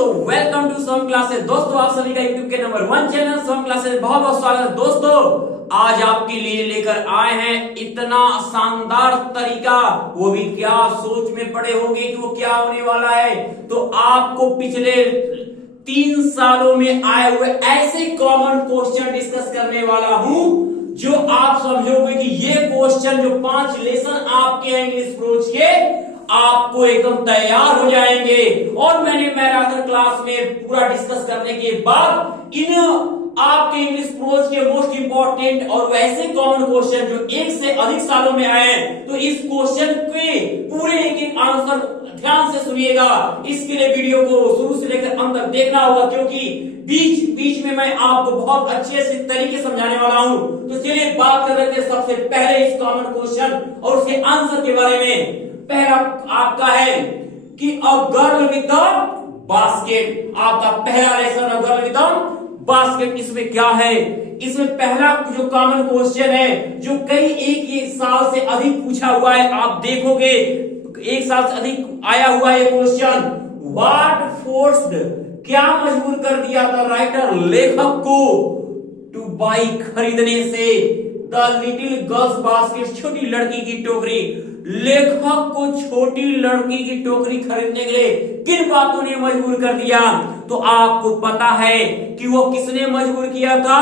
दोस्तों, welcome to Som classes. दोस्तों, आप सभी का यूट्यूब के नंबर 1 चैनल सोम क्लासेस बहुत बहुत स्वागत है। दोस्तों, आज आपके लिए लेकर आए हैं इतना शानदार तरीका, वो भी क्या सोच में पड़े होंगे कि वो क्या होने वाला है। तो आपको पिछले 3 सालों में आए हुए ऐसे कॉमन क्वेश्चन डिस्कस करने वाला हूं जो आप समझोगे कि ये क्वेश्चन जो 5 लेसन आपके इंग्लिश प्रोच के आपको एकदम तैयार हो जाएंगे। और मैंने मैराथन क्लास में पूरा डिस्कस करने के बाद इन आपके इंग्लिश प्रोच के मोस्ट इंपॉर्टेंट और वैसे कॉमन क्वेश्चन जो 1 से अधिक सालों में आए हैं, तो इस क्वेश्चन के पूरे एक आंसर ध्यान से सुनिएगा। इसके लिए वीडियो को शुरू से लेकर अंत तक देखना होगा, क्योंकि बीच बीच में मैं आपको बहुत अच्छे से तरीके समझाने वाला हूं। तो चलिए बात कर लेते हैं सबसे पहले इस कॉमन क्वेश्चन और उसके आंसर के बारे में। पहला आपका है कि अ गर्ल विद द बास्केट। आपका पहला lesson a girl with the basket. इसमें क्या है? इसमें पहला जो कॉमन क्वेश्चन है जो कई एक साल से अधिक पूछा हुआ है, आप देखोगे 1 साल से अधिक आया हुआ है क्वेश्चन। व्हाट फोर्स्ड, क्या मजबूर कर दिया था राइटर लेखक को टू बाई, खरीदने से द लिटिल गर्ल्स बास्केट, छोटी लड़की की टोकरी। लेखक को छोटी लड़की की टोकरी खरीदने के लिए किन बातों ने मजबूर कर दिया? तो आपको पता है कि वो किसने मजबूर किया था?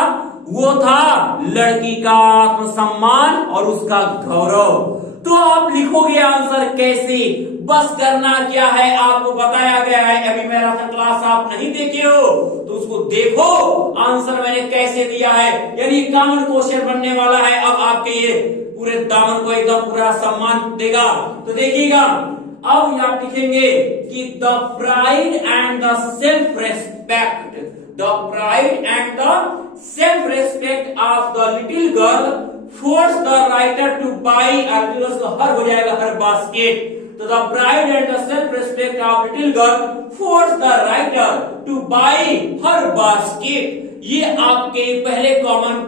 वो था लड़की का आत्मसम्मान और उसका गौरव। तो आप लिखोगे आंसर कैसे? बस करना क्या है, आपको बताया गया है। अभी मैराथन क्लास आप नहीं देखे हो तो उसको देखो, आंसर मैंने कैसे दिया है। यानी कॉमन क्वेश्चन बनने वाला है। अब आपके ये पूरे दामन को एकदम पूरा सम्मान देगा। तो देखिएगा, अब आप लिखेंगे कि the pride and the self respect, the pride and the self respect of the little girl force the writer to buy, her हो जाएगा हर बास्केट। तो the pride and the self respect of little girl force the writer to buy her basket. ये आपके पहले common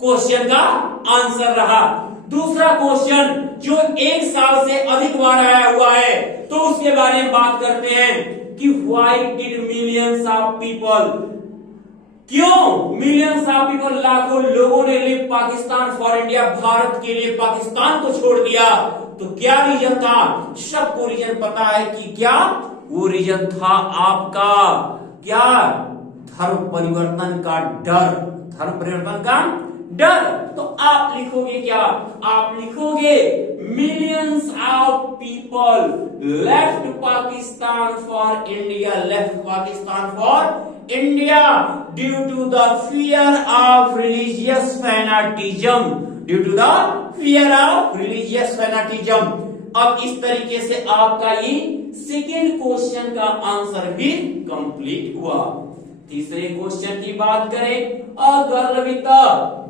question का answer रहा। दूसरा question जो 1 साल से अधिक बार आया हुआ है, तो उसके बारे में बात करते हैं कि why did millions of people, क्यों मिलियंस ऑफ पीपल, लाखों लोगों ने live Pakistan for India, Bharat के लिए पाकिस्तान को छोड़ दिया। तो क्या रीजन था? सबको रीजन पता है कि क्या वो रीजन था आपका क्या? धर्म परिवर्तन का डर, धर्म परिवर्तन का डर। तो आप लिखोगे क्या? आप लिखोगे millions of people left Pakistan for India, left Pakistan for India due to the fear of religious fanaticism, due to the fear of religious fanaticism. अब इस तरीके से आपका ये सेकेंड क्वेश्चन का आंसर भी कंप्लीट हुआ। तीसरे क्वेश्चन की बात करें, a girl with the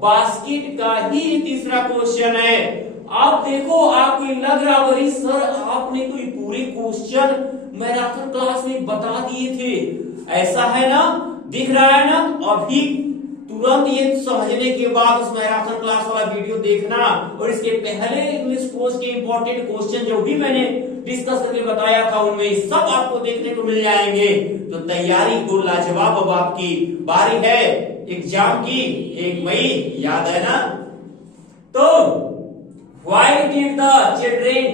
basket का ही तीसरा क्वेश्चन है। आप देखो, आपको लग रहा होगा सर आपने तो ये पूरे क्वेश्चन मैराथन क्लास में बता दिए थे, ऐसा है ना, दिख रहा है ना? अभी तुरंत ये समझने के बाद उस मैराथन क्लास वाला वीडियो देखना, और इसके पहले इंग्लिश कोर्स के इंपॉर्टेंट क्वेश्चन जो भी मैंने डिस्कस करके बताया था उनमें सब आपको देखने को मिल जाएंगे। तो तैयारी को लाजवाब। अब आपकी बारी है एग्जाम की, 1 मई, याद है ना? तो why did the children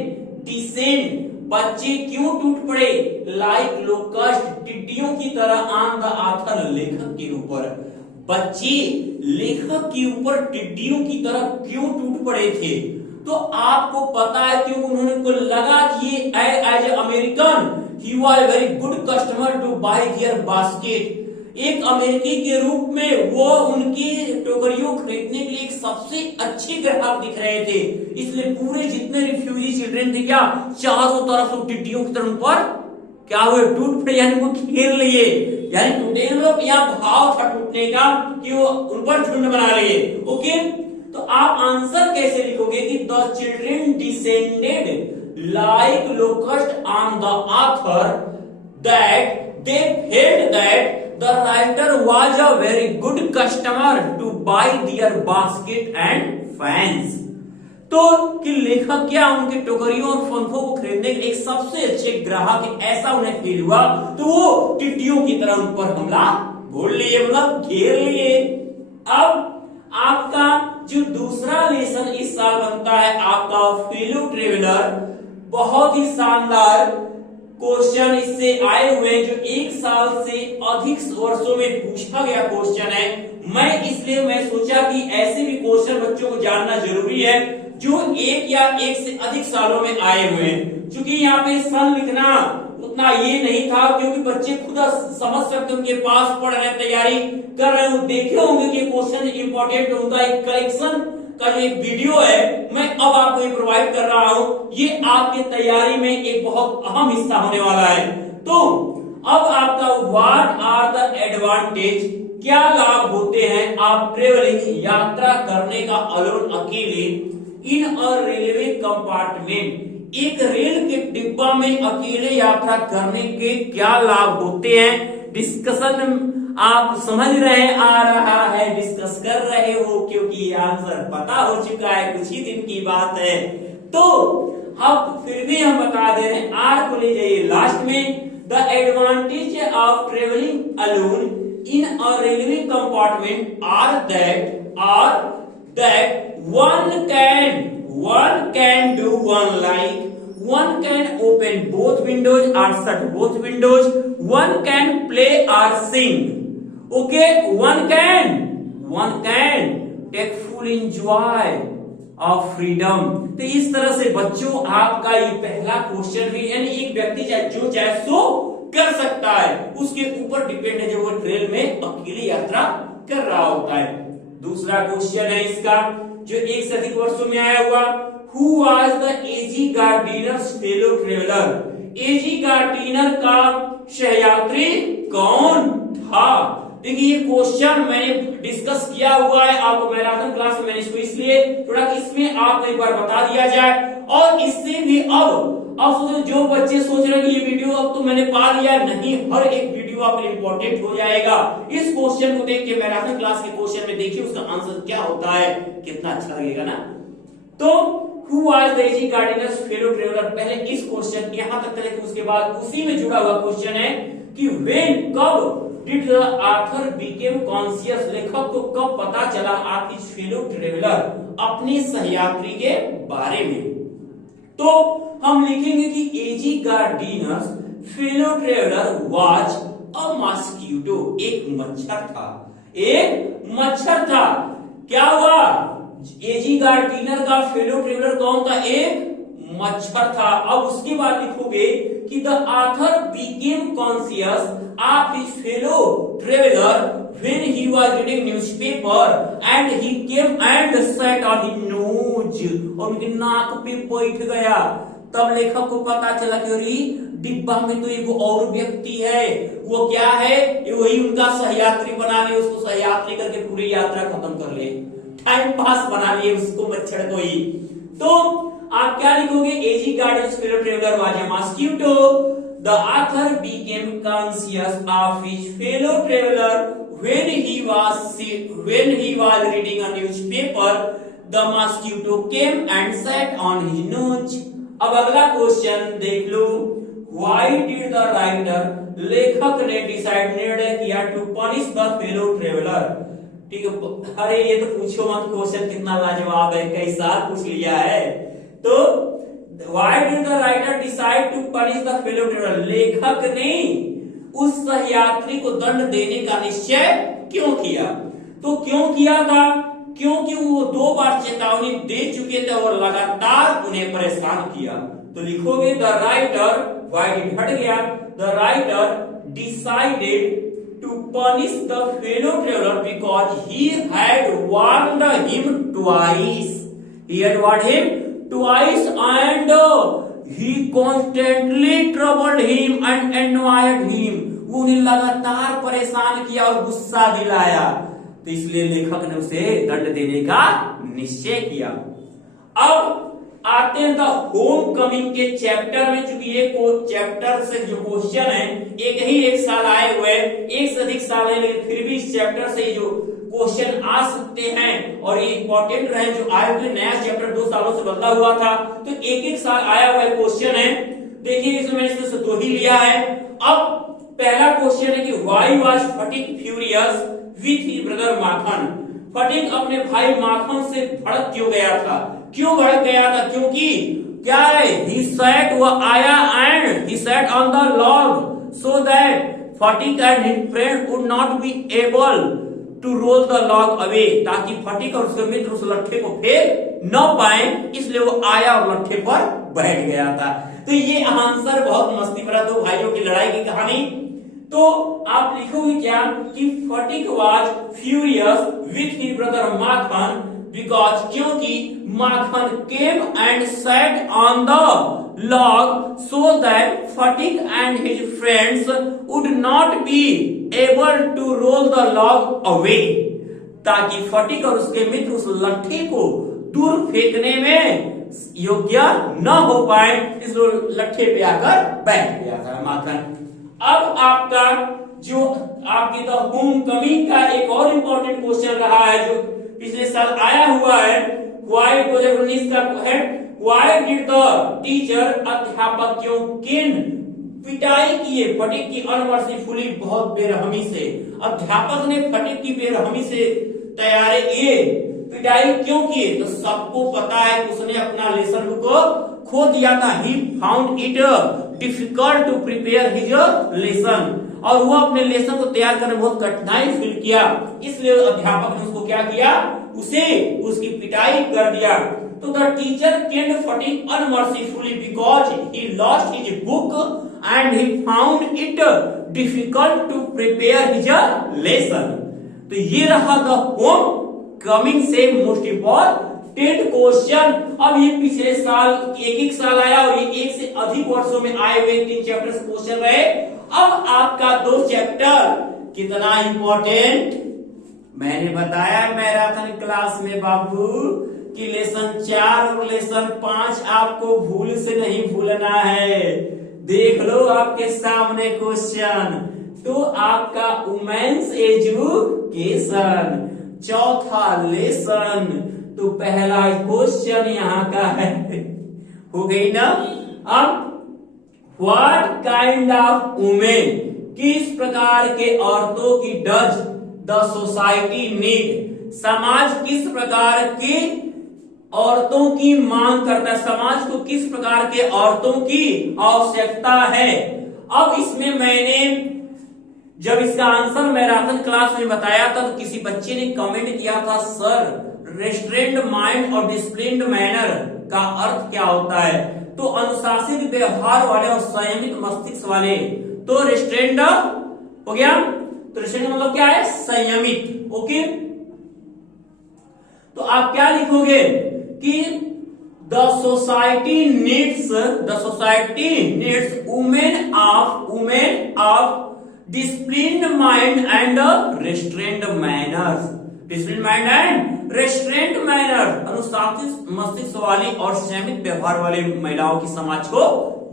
descend, बच्चे क्यों टूट पड़े? लाइक लोकस्ट, टिड्डियों की तरह ऑन द ऑथर, लेखक के ऊपर। बच्चे लेखक के ऊपर टिड्डियों की तरह क्यों टूट पड़े थे? तो आपको पता है क्यों? उन्होंने को लगा कि as a American he was very good customer to buy their basket. एक अमेरिकी के रूप में वो उनकी टोकरियों खरीदने के लिए एक सबसे अच्छे ग्राहक दिख रहे थे, इसलिए पूरे जितने रिफ्यूजी चिल्ड्रन थे क्या चारों तरफ तो टिड्डियों की तरफ पर क्या हुए? टूट पड़े, यानी वो घेर लिए, यानी टूटे लोग। यहाँ भाव था टूटने का कि वो उन पर झुंड बना लिए। ओके, तो आप आंसर कैसे लिखोगे कि the children descended like locust on the author that they felt that the writer was a very good customer to buy their basket and fans. तो कि लेखक क्या उनके टोकरियों और पंखों को खरीदने के लिए एक सबसे अच्छे ग्राहक ऐसा उन्हें फील हुआ, तो वो टिड्डियों की तरह उन पर हमला बोल लिए, मतलब घेर लिए। अब आपका जो दूसरा लेसन इस साल बनता है आपका फेलो ट्रेवलर, बहुत ही शानदार क्वेश्चन इससे आए हुए जो एक साल से अधिक वर्षों में पूछा गया क्वेश्चन है। मैं सोचा कि ऐसे भी क्वेश्चन बच्चों को जानना जरूरी है जो एक या एक से अधिक सालों में आए हुए हैं। क्योंकि यहाँ पे सन लिखना उतना ये नहीं था, क्योंकि बच्चे खुद समझ सकते, उनके पास पढ़ रहे तैयारी कर रहे हो, देखे होंगे कि क्वेश्चन इंपॉर्टेंट होता है। कलेक्शन का जो एक वीडियो है मैं अब आपको ये प्रोवाइड कर रहा हूं, ये आपकी तैयारी में एक बहुत अहम हिस्सा होने वाला है। तो अब आपका व्हाट आर द एडवांटेज, क्या लाभ होते हैं आप ट्रेवलिंग यात्रा करने का अलोन अकेले इन अ रेलवे कंपार्टमेंट, एक रेल के डिब्बा में अकेले यात्रा करने के क्या लाभ होते हैं। डिस्कशन आप समझ रहे आ रहा है, डिस्कस कर रहे हो, क्योंकि आंसर पता हो चुका है, कुछ ही दिन की बात है। तो अब फिर भी हम बता दे रहे हैं, आर को ले जाइए लास्ट में। The advantage of travelling alone in a railway compartment are that one can do one like one can open both windows or shut both windows, one can play or sing, okay, one can take full enjoy of freedom। तो इस तरह से बच्चों आपका ये पहला question भी, यानी एक व्यक्ति जो चाहे सो कर सकता है, उसके ऊपर डिपेंड है जो वो ट्रेन में अकेले यात्रा कर रहा होता है। दूसरा क्वेश्चन है इसका जो एक से अधिक वर्षों में आया हुआ, Who was the A.G. Gardiner's fellow traveler? A.G. Gardiner का सहयात्री कौन था? देखिए ये क्वेश्चन मैंने डिस्कस किया हुआ है आपको मैराथन क्लास में, मैंने इसको इसलिए थोड़ा इसमें आपको एक बार बता दिया जाए। और इससे भी अब जो बच्चे सोच रहे हैं कि ये वीडियो अब तो मैंने पा लिया, नहीं, हर एक वीडियो आपके लिए इंपॉर्टेंट हो जाएगा। इस क्वेश्चन को देख के मैराथन क्लास के क्वेश्चन में देखिए उसका आंसर क्या होता है, कितना अच्छा लगेगा ना। तो Who was the A.G. Gardiner's fellow traveler, पहले इस क्वेश्चन यहां तक चले, उसके बाद उसी में जुड़ा हुआ क्वेश्चन है कि when, कब did the author became conscious, लेखक को कब पता चला आप इस फेलो ट्रेवलर, अपने सहयात्री के बारे में। तो हम लिखेंगे कि A.G. Gardiner's fellow traveler was a mosquito, एक मच्छर था। क्या हुआ, A.G. गार्डिनर का फेलो ट्रेवलर कौन था, एक मच्छर था। अब उसके बाद लिखोगे कि the author became conscious of his fellow traveller when he was reading newspaper and he came and sat on his nose, और उनके नाक पे बैठ गया। तब लेखक को पता चला कि अरे डिब्बा में तो एक और व्यक्ति है, वो क्या है, ये वही उनका सहयात्री बना ले, उसको सहयात्री करके पूरी यात्रा खत्म कर ले, टाइम पास बना लिए उसको, मच्छर को ही। तो आप क्या लिखोगे, A.G. Gardiner's fellow traveler was a mosquito, the author became conscious of his fellow traveler when he was reading a newspaper, the mosquito came and sat on his nose। अब अगला क्वेश्चन देख लो, why did the writer, लेखक ने decide निर्णय किया to punish the fellow traveler, ठीक है। अरे ये तो पूछो मत, क्वेश्चन कितना लाजवाब है, कई साल पूछ लिया है। तो why did the writer decide to punish the fellow traveler, लेखक ने उस सहयात्री को दंड देने का निश्चय क्यों किया। तो क्यों किया था, क्योंकि वो 2 बार चेतावनी दे चुके थे और लगातार उन्हें परेशान किया। तो लिखोगे द राइटर, वाई डिड हट गया, the writer decided to punish the fellow traveler because he had warned him twice. He had warned him twice and he constantly troubled him and annoyed him. वो उन्हें लगातार परेशान किया और गुस्सा दिलाया, तो इसलिए लेखक ने उसे दंड देने का निश्चय किया। अब आते हैं द होम कमिंग के चैप्टर में, चूंकि ये चैप्टर से जो क्वेश्चन है एक साल आए हुए, एक से अधिक साल है, लेकिन फिर भी इस चैप्टर से जो क्वेश्चन आ सकते हैं और ये इंपॉर्टेंट रहे जो आए हुए नया चैप्टर 2 सालों से बदला हुआ था, तो एक एक साल आया हुआ क्वेश्चन है। देखिए इसमें मैंने इसमें से 2 ही लिया है। अब पहला क्वेश्चन है कि why was fatigue furious with his brother Makhan. Fatigue अपने भाई माखन से भड़क क्यों गया था? क्यों भड़क गया था? क्योंकि क्या है, ही सैट, वह आया and he sat on the log so that Phatik and his friend would not be able to roll the log away, ताकि फटीग और उसके मित्र उस लट्ठे को फेंक न पाए, इसलिए वो आया और लट्ठे पर बैठ गया था। तो ये आंसर बहुत मस्ती भरा, 2 भाइयों की लड़ाई की कहानी। तो आप लिखोगे क्या कि Phatik was furious with his brother Makhan because, क्योंकि Makhan came and sat on the log so that Phatik and his friends would not be able to roll the log away, ताकि फटीग और उसके मित्र उस लट्ठे को दूर फेंकने में योग्य न हो पाए, इसलिए लट्ठे पे आकर बैठ गया था माखन। अब आपका जो आपकी द होम कमिंग का एक और इंपॉर्टेंट क्वेश्चन रहा है जो पिछले साल आया हुआ है, व्हाई 2019 का है, व्हाई डिड द टीचर, अध्यापक क्यों केन पिटाई किए फटीग की अनमर्सीफुली, बहुत बेरहमी से। अध्यापक ने फटीग की बेरहमी से तैयारी किए, पिटाई क्यों किए? तो सबको पता है उसने अपना लेसन बुक खो दिया था। He found it difficult to prepare his lesson, और वो अपने लेसन को तैयार करने में बहुत कठिनाई फील किया, इसलिए अध्यापक ने उसको क्या किया, उसे उसकी पिटाई कर दिया। तो the teacher caned Phatik unmercifully because he lost his book and he found it difficult to prepare his lesson. तो ये रहा द होम कमिंग से मोस्ट इंपॉर्टेंट क्वेश्चन। अब ये पिछले साल एक साल आया और ये 1 से अधिक वर्षों में आए हुए 3 चैप्टर क्वेश्चन रहे। अब आपका 2 चैप्टर कितना इंपॉर्टेंट, मैंने बताया मैराथन क्लास में बाबू कि लेसन 4 और लेसन 5 आपको भूल से नहीं भूलना है। देख लो आपके सामने क्वेश्चन। तो आपका वुमेन्स एजुकेशन, चौथा लेसन, तो पहला क्वेश्चन यहाँ का है, हो गई ना। अब व्हाट काइंड ऑफ वुमेन, किस प्रकार के औरतों की डज द सोसाइटी नीड, समाज किस प्रकार की औरतों की मांग करता है, समाज को किस प्रकार के औरतों की आवश्यकता है। अब इसमें मैंने जब इसका आंसर मैराथन क्लास में बताया था तो किसी बच्चे ने कमेंट किया था, सर रेस्ट्रेन्ड माइंड और डिसिप्लिन्ड मैनर का अर्थ क्या होता है? तो अनुशासित व्यवहार वाले और संयमित मस्तिष्क वाले। तो रेस्ट्रेन्ड हो गया, तो रेस्ट्रेन्ड मतलब क्या है, संयमित। ओके, तो आप क्या लिखोगे कि the society needs women of disciplined mind and restrained manners, disciplined mind and restrained manner, अनुशासित मस्तिष्क वाली और संयमित व्यवहार वाली महिलाओं की समाज को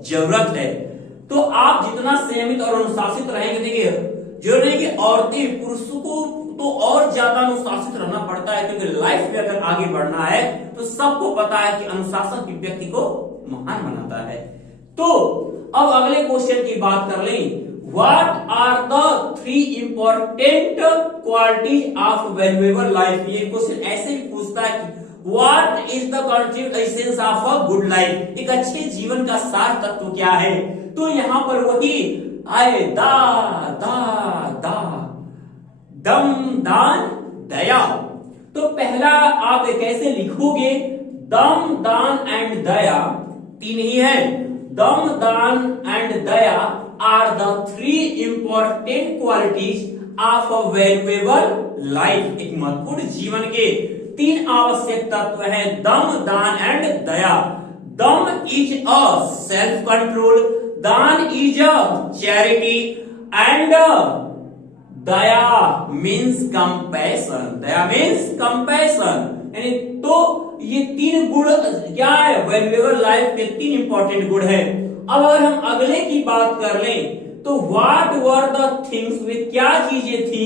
जरूरत है। तो आप जितना संयमित और अनुशासित रहेंगे, देखिए जो नहीं कि औरतें पुरुषों को तो और ज्यादा अनुशासित रहना पड़ता है, क्योंकि लाइफ में अगर आगे बढ़ना है तो सबको पता है कि अनुशासन की व्यक्ति को महान बनाता है। तो अब अगले क्वेश्चन की बात कर लें, What are the 3 important qualities of valuable life? ये क्वेश्चन ऐसे भी पूछता है कि What is the constituent essence of a good life? एक अच्छे जीवन का सार तत्व क्या है? तो यहाँ पर वही आए दम दान दया। तो पहला आप कैसे लिखोगे, दम दान एंड दया 3 ही है। दम दान and Daya are the 3 important qualities of a valuable life। एक महत्वपूर्ण जीवन के 3 आवश्यक तत्व हैं, दम दान and daya. Dam is a self control, daan is a charity and daya means compassion. Daya means compassion, यानी तो ये 3 गुण क्या है, वैल्यूएबल लाइफ के 3 इंपॉर्टेंट गुण है। अब अगर हम अगले की बात कर लें तो व्हाट वर द थिंग्स, वे क्या चीजें थी,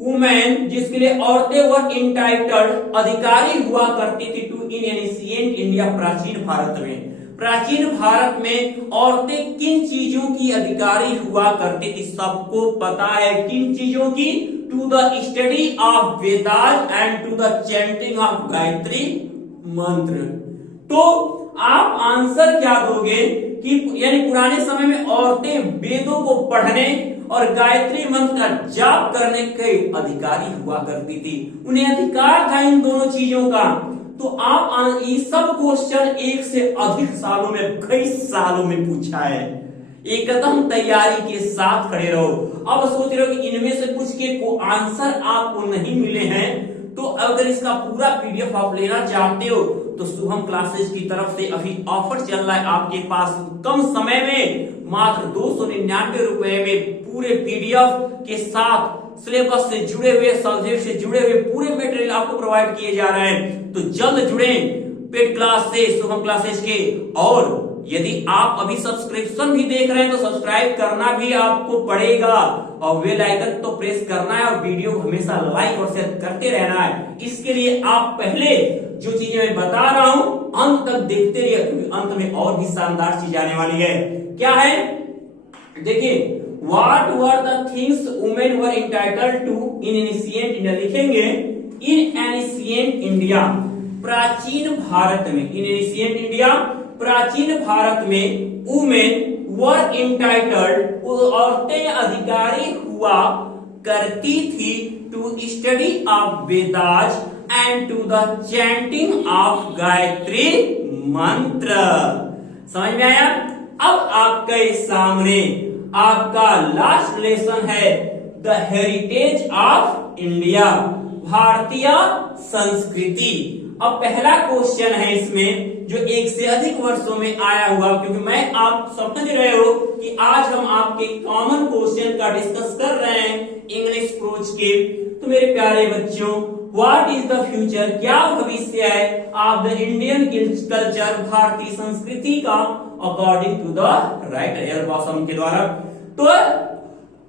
वुमेन, जिसके लिए औरतें वर इंटाइटल्ड, अधिकारी हुआ करती थी, टू इन एंशिएंट इंडिया, प्राचीन भारत में। प्राचीन भारत में औरतें किन चीजों की अधिकारी हुआ करती थी? सबको पता है किन चीजों की? To the study of Vedas and to the chanting of Gayatri mantra. तो आप आंसर क्या दोगे कि यानी पुराने समय में औरतें वेदों को पढ़ने और गायत्री मंत्र का जाप करने के अधिकारी हुआ करती थी, उन्हें अधिकार था इन दोनों चीजों का। तो आप ये सब क्वेश्चन एक से अधिक सालों में, कई सालों में पूछा है, एकदम तैयारी के साथ खड़े रहो। अब सोच रहे हो कि इनमें से कुछ के को आंसर आपको नहीं मिले हैं, तो अगर इसका पूरा पीडीएफ आप लेना चाहते हो तो शुभम क्लासेस की तरफ से अभी ऑफर चल रहा है आपके पास, कम समय में मात्र 299 रुपए में पूरे पीडीएफ के साथ सिलेबस से जुड़े हुए, सब्जेक्ट से जुड़े हुए पूरे मटेरियल आपको प्रोवाइड किए जा रहे हैं। तो जल्द जुड़े पेड क्लास से, शुभम क्लासेस के। और यदि आप अभी सब्सक्रिप्शन भी देख रहे हैं तो सब्सक्राइब करना भी आपको पड़ेगा और बेल आइकन तो प्रेस करना है और वीडियो हमेशा लाइक और शेयर करते रहना है। इसके लिए आप पहले जो चीजें मैं बता रहा हूं अंत तक देखते रहिए, क्योंकि अंत में और भी शानदार चीज आने वाली है। क्या है? देखिए, what were the things women were entitled to in ancient India, लिखेंगे इन एंशिएंट इंडिया, प्राचीन भारत में। इन एंशिएंट इंडिया, प्राचीन भारत में वुमेन वर इंटाइटल्ड, औरतें अधिकारी हुआ करती थी, to study of Vedas and to the chanting of Gayatri mantra. समझ में आया? अब आपके सामने आपका लास्ट लेसन है द हेरिटेज ऑफ इंडिया, भारतीय संस्कृति। अब पहला क्वेश्चन है इसमें जो एक से अधिक वर्षों में आया हुआ, क्योंकि मैं आप समझ रहे हो कि आज हम आपके कॉमन क्वेश्चन का डिस्कस कर रहे हैं इंग्लिश प्रोच के। तो मेरे प्यारे बच्चों, व्हाट इज द फ्यूचर, क्या भविष्य है ऑफ द इंडियन कल्चर, भारतीय संस्कृति का, according to the writer L Basham के द्वारा। तो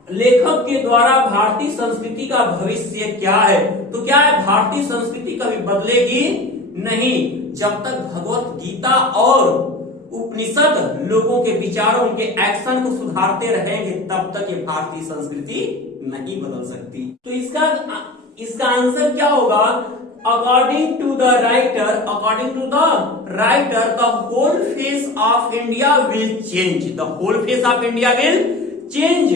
लेखक के द्वारा भारतीय संस्कृति का भविष्य क्या है? तो क्या है, भारतीय संस्कृति कभी बदलेगी नहीं जब तक भगवत गीता और उपनिषद लोगों के विचारों, उनके एक्शन को सुधारते रहेंगे, तब तक ये भारतीय संस्कृति नहीं बदल सकती। तो इसका आंसर क्या होगा? According to the writer, according to the writer, the whole face of India will change, the whole face of India will change.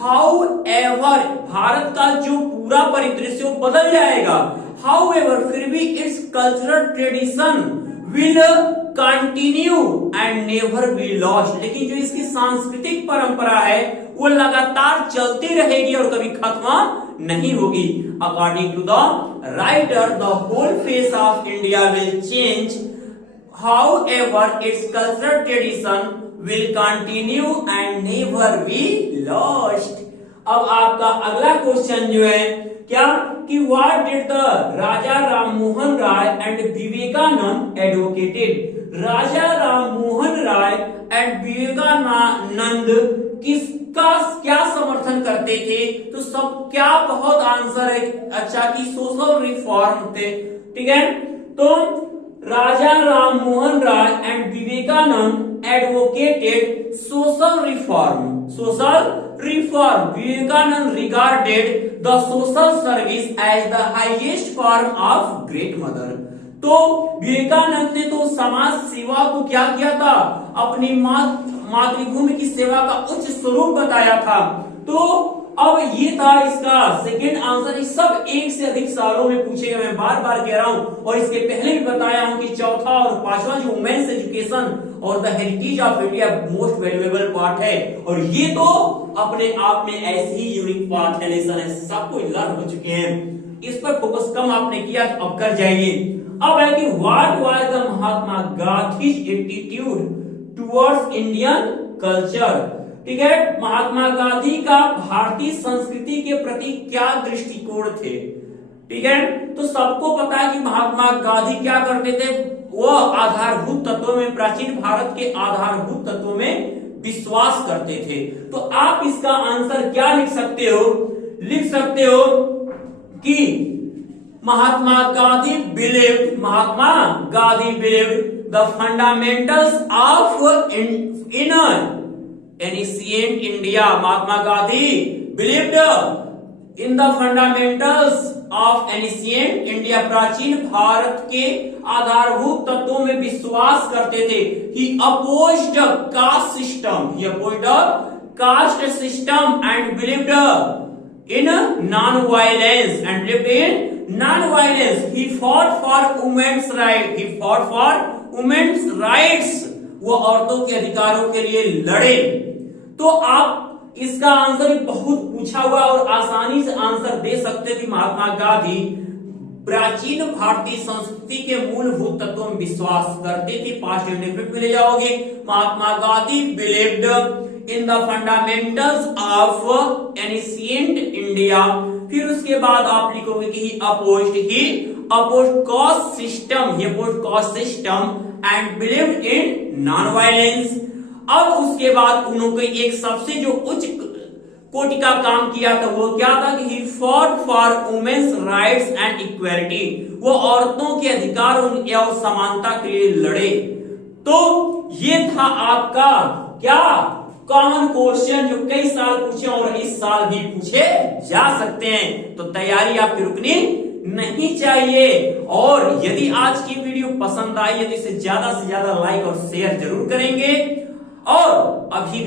However, Bharat का जो पूरा परिदृश्य बदल जाएगा। हाउ एवर, फिर भी it's cultural tradition will continue and never be lost, लेकिन जो इसकी सांस्कृतिक परंपरा है वो लगातार चलती रहेगी और कभी खत्म नहीं होगी। According to the writer, the whole face of India will change, however its cultural tradition will continue and never be lost। अब आपका अगला क्वेश्चन जो है क्या कि what did the Raja Rammohan Roy and Vivekananda advocated, Raja Rammohan Roy and Vivekananda किसका क्या समर्थन करते थे? तो सब क्या बहुत आंसर है अच्छा कि सोशल रिफॉर्म थे। ठीक है, तो Raja Rammohan Roy and Vivekananda advocated social reform, social reform, Vivekanand regarded the social service as the highest form of great mother। तो विवेकानंद ने तो समाज सेवा को क्या किया था? अपनी मातृभूमि की सेवा का उच्च स्वरूप बताया था। तो अब ये था इसका सेकेंड आंसर। इस सब एक से अधिक सालों में पूछेगा, मैं बार बार कह रहा हूं, और इसके पहले भी बताया हूं कि चौथा और पांचवा जो वुमेन्स एजुकेशन और the heritage of India most valuable part है, और ये तो अपने आप में ऐसे ही यूनिक पार्ट है, लेसन है, सबको लर्न हो चुके हैं। इस पर फोकस कम आपने किया तो अब कर जाइए। अब है कि what was the Mahatma Gandhi's attitude towards Indian culture. ठीक है, महात्मा गांधी का भारतीय संस्कृति के प्रति क्या दृष्टिकोण थे? ठीक है, तो सबको पता है कि महात्मा गांधी क्या करते थे, वो आधारभूत तत्वों में, प्राचीन भारत के आधारभूत तत्वों में विश्वास करते थे। तो आप इसका आंसर क्या लिख सकते हो? लिख सकते हो कि Mahatma Gandhi believed the fundamentals of in ancient India. Mahatma Gandhi believed in the fundamentals of ancient India. प्राचीन भारत के आधारभूत तत्वों में विश्वास करते थे। He opposed caste system and believed in non violence. He fought for women's rights. वो औरतों के अधिकारों के लिए लड़े। तो आप इसका आंसर बहुत पूछा हुआ और आसानी से आंसर दे सकते कि महात्मा गांधी प्राचीन भारतीय संस्कृति के मूलभूत तत्वों में विश्वास करते थे। पास्ट इंडेफिनिट में ले जाओगे। Mahatma Gandhi believed in the fundamentals of ancient India. फिर उसके बाद आप लिखोगे कि he opposed caste system and believed in non violence. अब उसके बाद उन्होंने एक सबसे जो उच्च कोटि का काम किया था वो क्या था कि he fought for women's rights and equality. वो औरतों के अधिकार और समानता के लिए लड़े। तो ये था आपका क्या कॉमन क्वेश्चन जो कई साल पूछे और इस साल भी पूछे जा सकते हैं। तो तैयारी आपकी रुकनी नहीं चाहिए। और यदि आज की वीडियो पसंद आई है तो इसे ज्यादा से ज्यादा लाइक और शेयर जरूर करेंगे। और अभी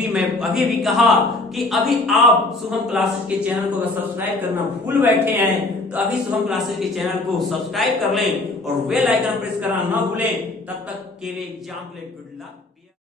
भी कहा कि अभी आप शुभम क्लासेस के चैनल को अगर सब्सक्राइब करना भूल बैठे हैं तो अभी शुभम क्लासेस के चैनल को सब्सक्राइब कर लें और बेल आइकन प्रेस करना ना भूलें। तब तक के लिए एग्जाम के लिए गुड लक।